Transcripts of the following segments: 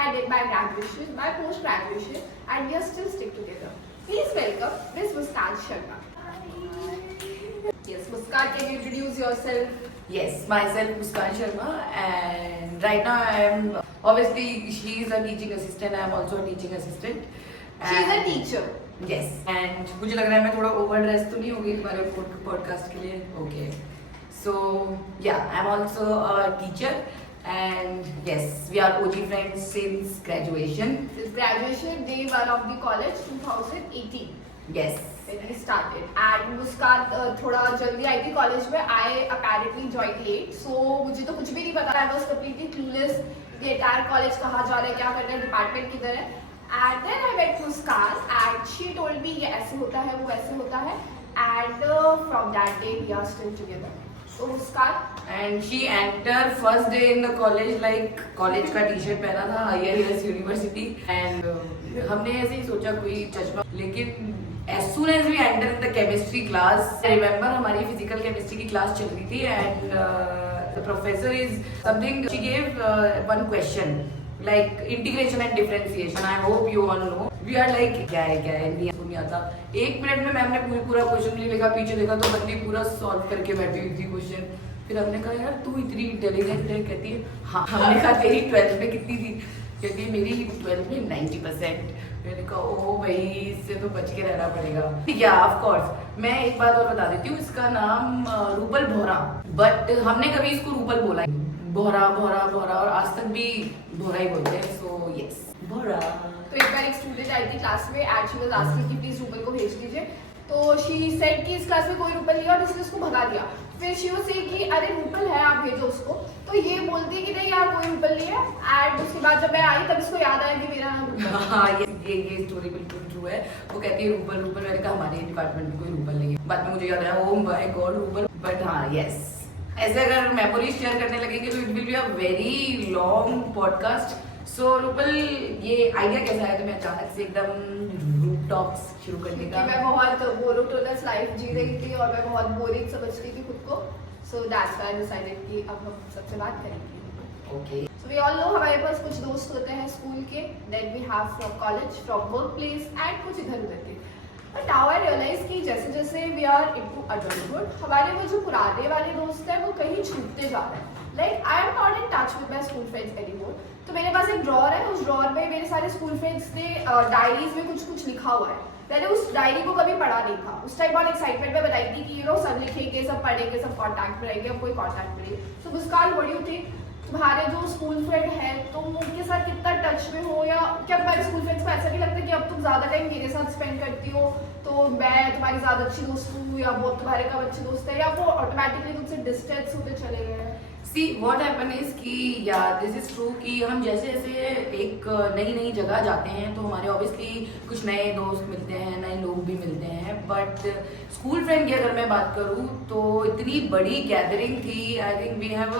I did my graduation, my post-graduation, and we are still stick together. Please welcome Miss Muskan Sharma. Yes, Muskan, can you introduce yourself? Yes, myself Muskan Sharma, and right now I am obviously she is a teaching assistant. I am also a teaching assistant. She is a teacher. Yes, and मुझे लग रहा है मैं थोड़ा over dress तो नहीं होगी तुम्हारे पॉडकास्ट के लिए. Okay, so yeah, I am also a teacher, and yes, we are OG friends since graduation. Since graduation, day one of the college, 2018. Yes. When we started. And Muskan थोड़ा जल्दी आई थी college में. I apparently joined late, so मुझे तो कुछ भी नहीं पता. I was completely clueless. The entire college कहाँ जा रहा है, क्या करना है, डिपार्टमेंट किधर है. And then I met Muskan, and she told me ये ऐसे होता है, वो वैसे होता है. And from that day we are still together. So Muskan. And she entered first day in the college like college का टी-शर्ट पहना था IIS यूनिवर्सिटी. And हमने ऐसे ही सोचा कोई चश्मा, लेकिन as soon as we entered the chemistry class, I remember हमारी physical chemistry की class चल रही थी, and the professor is something, she gave one question like integration and differentiation. I hope you all know. We are like क्या है नहीं आता. एक मिनट में मैम ने पूरा क्वेश्चन नहीं लिखा, पीछे देखा तो बंदी पूरा सॉल्व करके बैठी हुई थी क्वेश्चन. फिर हमने कहा यार तू इतनी इंटेलिजेंट है. कहती है हाँ. हमने कहा तेरी 12th में कितनी थी? कहती है मेरी 12th में 90%. मैंने कहा ओ भाई इससे तो बच के रहना पड़ेगा. या ऑफ कोर्स मैं एक बात और बता देती हूँ, इसका नाम रूपल भोरा, बट हमने कभी इसको रूपल बोला ही. भोरा भोरा भोरा, और आज तक भी भोरा ही बोलते हैं. सो यस भोरा. तो एक बार एक स्टूडेंट आई थी क्लास में, एंड शी वाज आस्किंग कि प्लीज रूपल को भेज दीजिए. तो शी सेड कि इस क्लास में कोई रूपल नहीं है, और इसने उसको भगा दिया. फिर शी वाज से कि अरे रूपल है, आप भेजो उसको. तो ये बोलती है कि नहीं यार कोई रूपल नहीं है. एंड उसके बाद जब मैं आई तब इसको याद आया कि मेरा नाम रूपल. हाँ ये स्टोरी बिल्कुल ट्रू है. वो कहती है रूपल रूपल. मैंने कहा हमारे डिपार्टमेंट में कोई रूपल नहीं है. बाद में मुझे याद आया oh my god Rupal. But हाँ यस, ऐसे अगर मेमोरी शेयर करने लगेंगे तो it will be a very long podcast. So Rupal ये आइडिया कैसा है तुम्हें अचानक से एकदम रूप टॉक्स शुरू करने का? मैं बहुत मोनोटोनस लाइफ जी रही थी और मैं बहुत बोरिंग समझती थी खुद को. So that's why I decided कि अब हम सबसे बात करेंगे. Okay. So we all know हमारे पास कुछ दोस्त होते हैं स्कूल के, then we have from college, from work place, and कुछ इधर उधर के. बट नाउ आई रियलाइज कि जैसे जैसे वी आर इनटू अडल्टहुड, हमारे वो जो पुराने वाले दोस्त हैं वो कहीं छूटते जा रहे हैं. Like I am not in touch with my school friends anymore. तो मेरे पास एक ड्रॉअर है, उस ड्रॉअर में मेरे सारे स्कूल फ्रेंड्स ने डायरीज में कुछ कुछ लिखा हुआ है. मैंने उस डायरी को कभी पढ़ा नहीं था. उस टाइम बहुत एक्साइटमेंट में बताई थी कि सब लिखेंगे, सब पढ़ेंगे, सब कॉन्टैक्ट में रहेंगे, अब कोई कॉन्टैक्ट में नहीं. सो मुस्कान, व्हाट डू यू थिंक, तुम्हारे जो स्कूल फ्रेंड है तुम उनके साथ कितना टच में हो, या क्या तुम्हारे स्कूल फ्रेंड्स को ऐसा नहीं लगता कि अब तुम ज्यादा टाइम मेरे साथ स्पेंड करती हो तो मैं तुम्हारी ज्यादा अच्छी दोस्त हूँ, या वो तुम्हारे कम अच्छी दोस्त है, या वो ऑटोमेटिकली तुमसे डिस्टेंस होते चले गए हैं? सी व्हाट हैपन इज कि या दिस इज ट्रू कि हम जैसे जैसे एक नई जगह जाते हैं तो हमारे ऑब्वियसली कुछ नए दोस्त मिलते हैं, नए लोग भी मिलते हैं. बट स्कूल फ्रेंड की अगर मैं बात करूँ तो इतनी बड़ी गैदरिंग थी. I think we have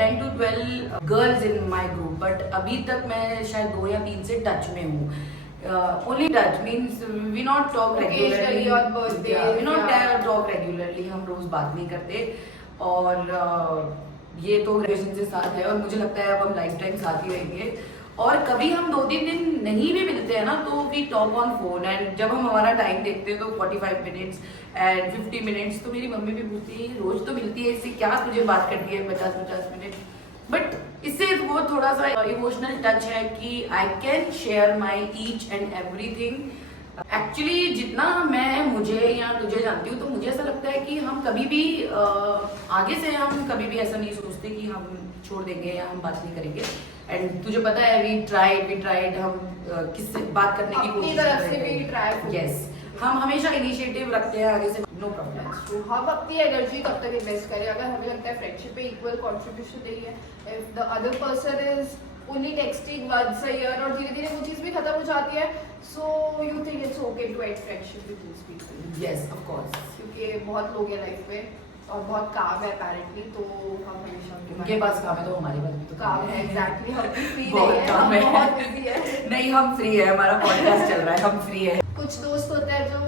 10 to 12 girls in my group. But अभी तक मैं शायद 2 या 3 से टच में हूँ. Only touch means we not talk regularly. On birthday, we not talk regularly. हम रोज बात नहीं करते. और ये तो ग्रेजुएशन से साथ है और मुझे लगता है अब हम लाइफ टाइम साथ ही रहेंगे. और कभी हम 2-3 दिन नहीं भी मिलते हैं ना तो we talk on phone. And जब हम हमारा टाइम देखते हैं तो 45 मिनट्स एंड 50 मिनट्स. तो मेरी मम्मी भी पूछती है रोज तो मिलती है, इससे क्या तुझे बात करती है 50-50 मिनट. बट इससे वो थोड़ा सा इमोशनल टच है कि I can share my each and everything. Actually जितना मैं मुझे या तुझे जानती हूँ तो मुझे ऐसा लगता है कि हम कभी भी आगे से हम कभी भी ऐसा नहीं सोचते कि हम छोड़ देंगे या हम बात नहीं करेंगे. एंड तुझे पता है वी ट्राइड हम किससे बात करने की कोशिश कर. यस, हम हमेशा इनिशिएटिव रखते हैं आगे से. No problem. हम अपनी एनर्जी कब तक इन्वेस्ट करें अगर हमें लगता है फ्रेंडशिप पे इक्वल कंट्रीब्यूशन नहीं है. If the other person is only texting once a year और धीरे धीरे वो चीज़ भी खत्म हो जाती है. So you think it's okay to end friendship with these people? Yes, of course. क्योंकि बहुत लोग हैं लाइफ में और बहुत काम है apparently, तो हम हमेशा उनके पास काम है तो हमारे पास भी तो काम है. Exactly. हम भी फ्री बहुत नहीं है, काम हम है. बहुत बिजी है. नहीं हम फ्री है, हमारा पॉडकास्ट चल रहा है, हम फ्री है. कुछ दोस्त होते हैं जो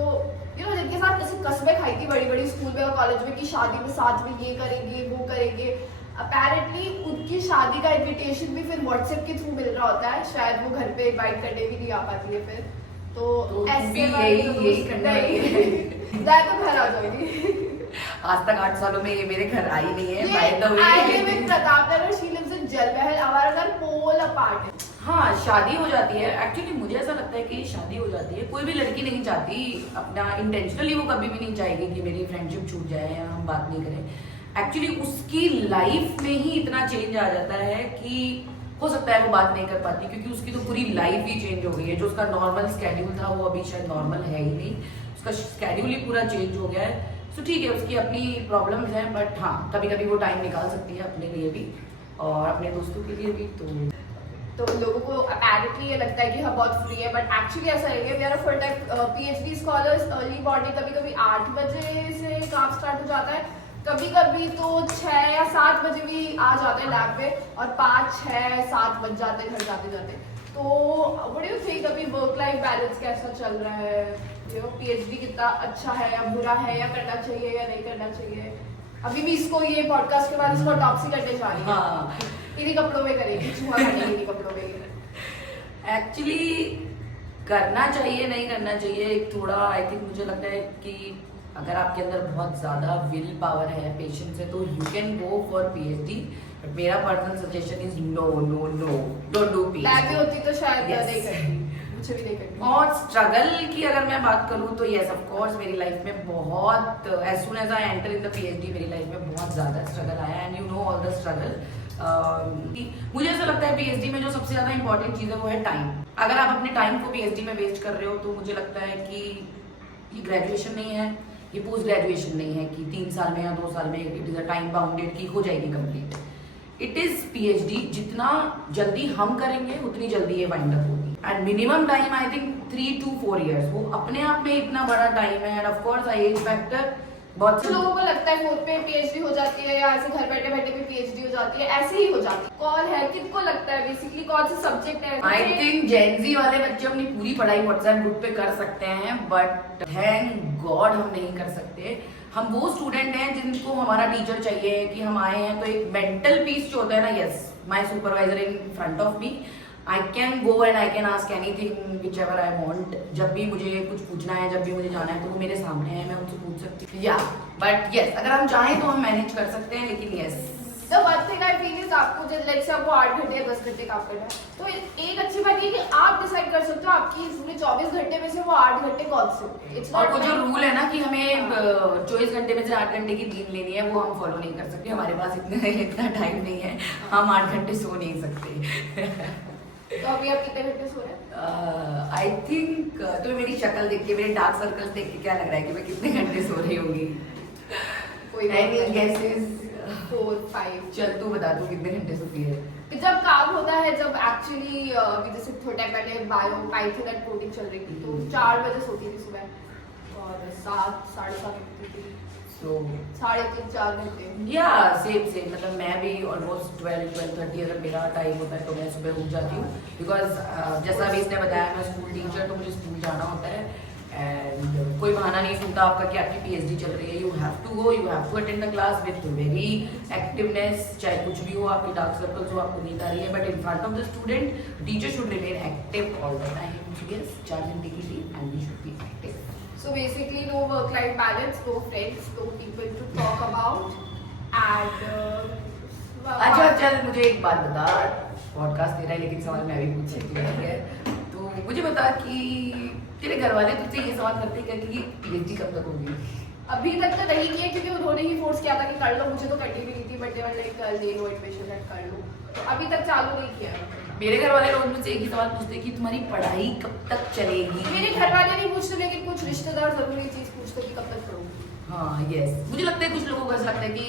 जिनके साथ जैसे कसमें खाई थी बड़ी बड़ी स्कूल में और कॉलेज में कि शादी में साथ में ये करेंगे वो करेंगे. अपेरेंटली उनकी शादी का इनविटेशन भी फिर व्हाट्सएप के थ्रू मिल रहा होता है, शायद वो घर पे इनवाइट करने भी नहीं आ पाती है फिर, तो ऐसे भी यही करना है। मैं तो घर आ जाऊंगी। आज तक 8 सालों में ये मेरे घर आई नहीं है। I live in Pratapnagar, she lives in Jal Mahal, हमारा घर पोल अपार्ट है। हाँ, शादी हो जाती है। एक्चुअली मुझे ऐसा लगता है कि शादी हो जाती है, कोई भी लड़की नहीं चाहती अपना इंटेंशनली, वो कभी भी नहीं चाहेगी कि मेरी फ्रेंडशिप छूट जाए या हम बात नहीं करें। एक्चुअली उसकी लाइफ में ही इतना चेंज आ जाता है कि हो सकता है वो बात नहीं कर पाती, क्योंकि उसकी तो पूरी लाइफ ही चेंज हो गई है। जो उसका नॉर्मल स्केड्यूल था वो अभी शायद नॉर्मल है ही नहीं, उसका स्केड्यूल ही पूरा चेंज हो गया है। तो ठीक है, उसकी अपनी प्रॉब्लम्स हैं, बट हाँ कभी कभी वो टाइम निकाल सकती है अपने लिए भी और अपने दोस्तों के लिए भी। तो लोगों को अपेरेंटली ये लगता है कि हम बहुत फ्री है, बट एक्चुअली ऐसा नहीं है। We are full time PhD scholars. Early morning कभी कभी 8 बजे से काम स्टार्ट हो जाता है, कभी कभी तो 6 या 7 बजे भी आ जाते हैं लैब पे, और 5, 6, 7 बज जाते हैं घर जाते जाते। तो व्हाट डू यू थिंक, अभी वर्क लाइफ बैलेंस कैसा चल रहा है? पीएचडी कितना अच्छा है या बुरा है, या करना चाहिए या नहीं करना चाहिए? अभी भी इसको, ये पॉडकास्ट के बाद इसको टॉक्सी करने जा रही है। हाँ, इन्हीं कपड़ों में करेगी, चूहा काटेगी इन्हीं कपड़ों में। एक्चुअली करना चाहिए नहीं करना चाहिए, एक थोड़ा आई थिंक मुझे लगता है कि अगर आपके अंदर बहुत ज्यादा विल पावर है, पेशेंस है, तो you can go for PhD. But मेरा personal suggestion is no no no, don't do PhD. मैं भी होती तो शायद Yes. नहीं करती, मुझे भी नहीं करती। और स्ट्रगल की अगर मैं बात करूं तो यस ऑफ कोर्स मेरी लाइफ में बहुत, as soon as I enter in the PhD मेरी लाइफ में बहुत ज्यादा स्ट्रगल आया, and you know all the struggle. मुझे ऐसा लगता है पीएचडी में जो सबसे ज्यादा इंपॉर्टेंट चीज है वो है टाइम। अगर आप अपने टाइम को पीएचडी में वेस्ट कर रहे हो तो मुझे लगता है कि ये ग्रेजुएशन नहीं है, ये पोस्ट ग्रेजुएशन नहीं है कि 3 साल में या 2 साल में it is a time bounded की हो जाएगी कंप्लीट। इट इज पीएचडी, जितना जल्दी हम करेंगे उतनी जल्दी ये वाइंड अप होगी, and minimum time I think 3 to 4 years। वो अपने आप में इतना बड़ा टाइम है, end of course age factor बहुत कुछ लोगों को लगता है 4th पे पीएचडी हो जाती है, या ऐसे घर बैठे बैठे भी पीएचडी हो जाती है, ऐसे ही हो जाती है। कौन है, किसको लगता है बेसिकली कौन सा सब्जेक्ट है? आई थिंक जेनजी वाले बच्चे अपनी पूरी पढ़ाई व्हाट्सएप ग्रुप पे कर सकते हैं, बट थैंक गॉड हम नहीं कर सकते। हम वो स्टूडेंट हैं जिनको हमारा टीचर चाहिए कि हम आए हैं तो एक मेंटल पीस जो होता है ना, yes my supervisor in front of me, I can go and I can ask anything which ever I want. जब भी मुझे कुछ पूछना है, जब भी मुझे जाना है, तो वो मेरे सामने है, मैं उनसे पूछ सकती हूँ। या बट यस, अगर हम चाहें तो हम मैनेज कर सकते हैं, लेकिन yes The one thing I feel is आपको जब लेट्स से आपको 8 घंटे या 10 घंटे काम करना है, तो एक अच्छी बात ये कि आप डिसाइड कर सकते हो आपकी पूरे 24 घंटे में से वो 8 घंटे कौन से होंगे। और वो जो रूल है ना कि हमें 24 घंटे में से 8 घंटे की नींद लेनी है, वो हम फॉलो नहीं कर सकते। हमारे पास इतना टाइम नहीं है, हम 8 घंटे सो नहीं सकते। तो अभी आप कितने घंटे सो रहे हैं? आई थिंक तो मेरी शक्ल देख के, मेरे डार्क सर्कल्स देख के क्या लग रहा है कि मैं कितने घंटे सो रही होंगी? कोई Any guesses? 4, 5। चल तू बता, तू कितने घंटे सोती है? जब काम होता है, जब एक्चुअली जैसे थोड़ा टाइम पहले बायो पाइथन एंड कोडिंग चल रही थी, तो 4 बजे सोती थी सुबह, और 7, 7:30 उठती थी, So 3.5, 4 घंटे। या सेम मतलब मैं भी ऑलमोस्ट 12-12:30 अगर मेरा टाइम होता है तो मैं सुबह उठ जाती हूँ, बिकॉज जैसा अभी इसने बताया मैं स्कूल टीचर, तो मुझे स्कूल जाना होता है, एंड कोई बहाना नहीं सुनता आपका कि आपकी पीएचडी चल रही है। You have to go, you have to attend the class with very activeness, चाहे कुछ भी हो, आपकी डार्क सर्कल्स हो, आपको नींद आ रही है, but in front of the student teacher should remain active all the time. Yes, 4 घंटे की leave and we should be active. So basically, no work-life balance, no friends, no people to talk about, and अच्छा चल मुझे एक बात बता, podcast तेरा है लेकिन सवाल मैं भी पूछ सकती हूँ, ठीक है? तो मुझे बता कि तेरे घर वाले तुझसे ये सवाल करते हैं कि पीएचडी कब तक होगी? अभी तक तो नहीं किया, क्योंकि उन्होंने ही फोर्स किया था कि कर लो, मुझे तो करनी भी नहीं थी, बट दे वर लाइक ले लो एडमिशन एंड कर लो, तो अभी तक चालू नहीं किया। मेरे घर वाले रोज मुझसे एक ही सवाल पूछते हैं कि तुम्हारी पढ़ाई कब तक चलेगी? मेरे घर वाले नहीं पूछते, लेकिन कुछ रिश्तेदार जरूर ये चीज पूछते कि कब तक करोगे। हाँ यस, मुझे लगता है कुछ लोगों को ऐसा लगता है कि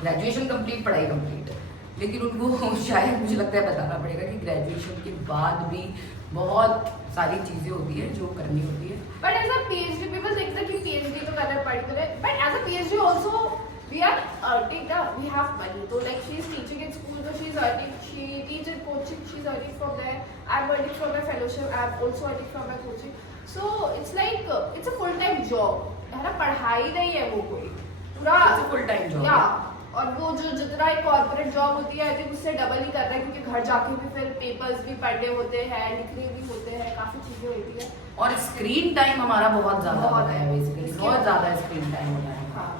ग्रेजुएशन कंप्लीट, पढ़ाई कंप्लीट, लेकिन उनको शायद मुझे लगता है बताना पड़ेगा कि ग्रेजुएशन के बाद भी बहुत सारी चीजें होती है जो करनी होती है। But as a PhD people think that कि पीएचडी तो करना पड़ता है, but as a PhD also we are earning we have money, so like she is teaching in school, so she is earning, she teaches in coaching, she is earning from there, I am earning from my fellowship, I am also earning from my coaching, so it's like it's a full time job है ना, पढ़ाई नहीं है वो कोई पूरा, It's a full time job. yeah, और वो जो जितना एक कॉर्पोरेट जॉब होती है आई थिंक उससे डबल ही कर रहा है, क्योंकि घर जाके भी फिर पेपर्स भी पढ़ने होते हैं, लिखने भी होते हैं, काफी चीजें होती है। और स्क्रीन टाइम हमारा बहुत ज्यादा बहुत होता है, है। बेसिकली बहुत ज्यादा स्क्रीन टाइम होता है। हाँ।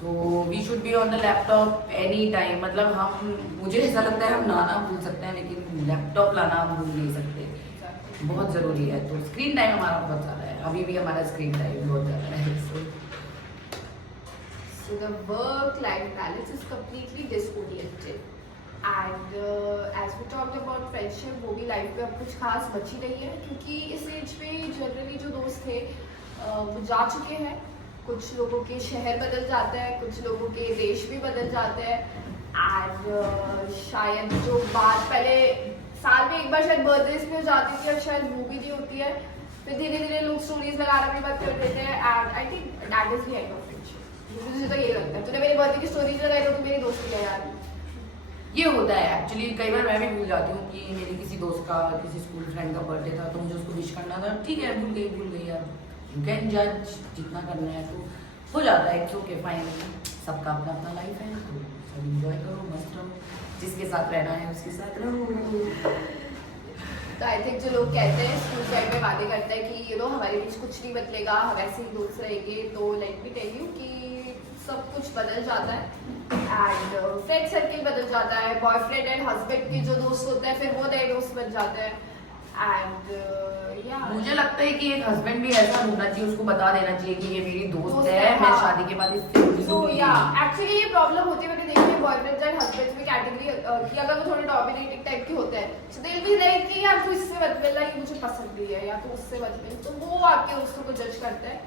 तो we should be on the laptop any time. मतलब हम, मुझे ऐसा लगता है हम नाना भूल सकते हैं लेकिन लैपटॉप लाना हम भूल नहीं सकते, बहुत जरूरी है। तो स्क्रीन टाइम हमारा बहुत ज्यादा है, अभी भी हमारा स्क्रीन टाइम बहुत ज्यादा है। So the work-life balance is completely disoriented. And as we talked about friendship, वो भी लाइफ में अब कुछ खास बची नहीं है, क्योंकि इस एज पे जनरली जो दोस्त थे वो जा चुके हैं। कुछ लोगों के शहर बदल जाते हैं, कुछ लोगों के देश भी बदल जाते हैं। एंड शायद जो बात पहले साल में एक बार शायद बर्थडेज पे हो जाती थी, अब शायद वो भी नहीं होती है। फिर धीरे धीरे लोग स्टोरीज लगाना भी बंद कर देते हैं। And I think that is the end of friendship. मुझे तो ये लगता है, तूने मेरे बर्थडे की स्टोरीज लगाई तो तू मेरी दोस्ती है यार। ये होता है एक्चुअली, कई बार मैं भी भूल जाती हूँ कि मेरे किसी दोस्त का, किसी स्कूल फ्रेंड का बर्थडे था तो मुझे उसको विश करना था। ठीक है, भूल गई यार, यू कैन जज जितना करना है तो हो जाता है। इट्स ओके, फाइन, सबका अपना अपना लाइफ है, तो सब इंजॉय करो, मस्त रहो, जिसके साथ रहना है उसके साथ रहो। तो आई थिंक जो लोग कहते हैं स्कूल टाइम में वादे करते हैं कि हमारे बीच कुछ नहीं बदलेगा, हम ऐसे ही दोस्त रहेंगे, तो लेट मी टेल यू कि सब कुछ बदल जाता है। एंड फ्रेंड सर्किल बदल जाता है, बॉयफ्रेंड एंड हस्बैंड के जो दोस्त होते हैं फिर वो नए दोस्त बन जाते हैं। एंड मुझे लगता है कि एक हस्बैंड भी ऐसा होना चाहिए, उसको बता देना चाहिए कि ये मेरी दोस्त है, हाँ। मैं शादी के बाद इससे So, मिलूंगी। एक्चुअली ये प्रॉब्लम होती है, मैंने देखी है बॉयफ्रेंड्स एंड हस्बैंड्स में कैटेगरी कि अगर वो थोड़े डोमिनेटिंग टाइप के होते हैं सो दे विल बी लाइक कि यार तू इससे मत मिलना, ये मुझे पसंद नहीं है, या तो उससे मत मिल, तो वो आपके दोस्तों को जज करते हैं।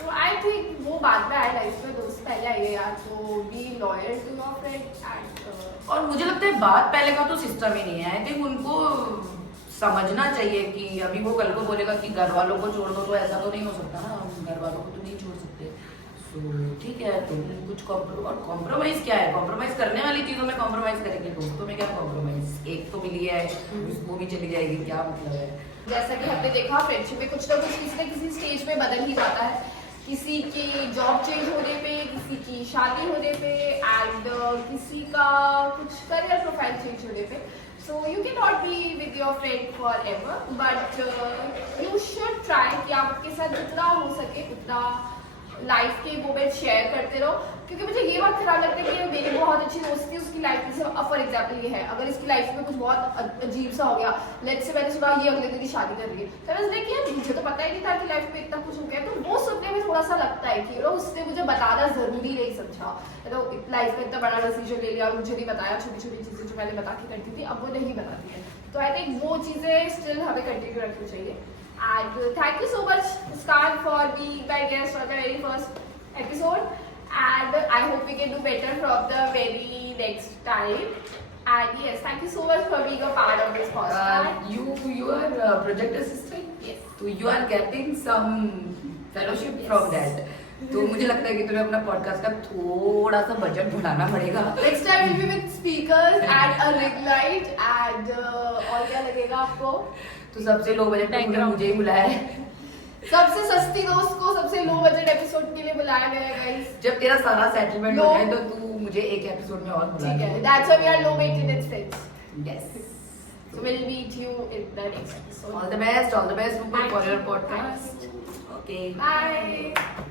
तो आई थिंक वो बाद में आए लाइफ में, दोस्त पहले आइए यार, तो be loyal to your friend. And और मुझे लगता है बात पहले का तो सिस्टम ही नहीं है। आई थिंक उनको समझना चाहिए कि अभी वो कल को बोलेगा कि घर वालों को छोड़ दो, तो ऐसा तो नहीं हो सकता ना, हम घर वालों को तो नहीं छोड़ सकते। सो ठीक है, तो कुछ कॉम्प्रोमाइज क्या है, कॉम्प्रोमाइज करने वाली चीजों में कॉम्प्रोमाइज करेंगे, दोस्तों में क्या कॉम्प्रोमाइज, एक तो मिली है वो भी चली जाएगी, क्या मतलब है। जैसा कि हमने देखा फ्रेंडशिप में कुछ ना कुछ किसी न किसी स्टेज पे बदल ही जाता है, किसी की जॉब चेंज होने पे, किसी की शादी होने पे, एंड किसी का कुछ करियर प्रोफाइल चेंज होने पे। So you cannot be with your friend forever, but you should try कि आपके साथ जितना हो सके उतना लाइफ के मोमेंट शेयर करते रहो। क्योंकि मुझे ये बात खराब लगता है कि मेरी बहुत अच्छी दोस्त थी, उसकी लाइफ में फॉर एग्जाम्पल ये है, अगर इसकी लाइफ में कुछ बहुत अजीब सा हो गया, लेट्स से मैंने सुना ये अगले दिन ही शादी कर रही है, तो मैं देखिए यार मुझे तो पता ही नहीं था कि लाइफ में इतना कुछ हो गया। तो वो सुनने में थोड़ा सा लगता है कि उसने मुझे बताना जरूरी नहीं समझा, तो लाइफ में इतना बड़ा डिसीजन ले लिया और मुझे नहीं बताया, छोटी छोटी चीजें जो मैंने बता के करती थी अब वो नहीं बताती है। तो आई थिंक वो चीजें स्टिल हमें कंटिन्यू रखनी चाहिए। And thank you so much, Muskan, for being my guest on the very first episode. And I hope we can do better from the very next time. And yes, thank you so much for being a part of this podcast. You are a project assistant. Yes. So you are getting some fellowship from that. तो मुझे लगता है कि तुम्हें अपना podcast का थोड़ा सा बजट बढ़ाना पड़ेगा। Next time we'll be with speakers and a ring light and और क्या लगेगा आपको? तो सबसे लो बजट में मुझे ही बुलाया है। सबसे सस्ती दोस्त को सबसे लो बजट एपिसोड के लिए बुलाया गया है गाइस। जब तेरा सारा सेटलमेंट हो जाए तो तू मुझे एक एपिसोड में और बुला। ठीक है, that's why we are low maintenance friends. Yes. So we'll meet you in the next episode. All the best, Rupal, for your podcast. Okay. Bye.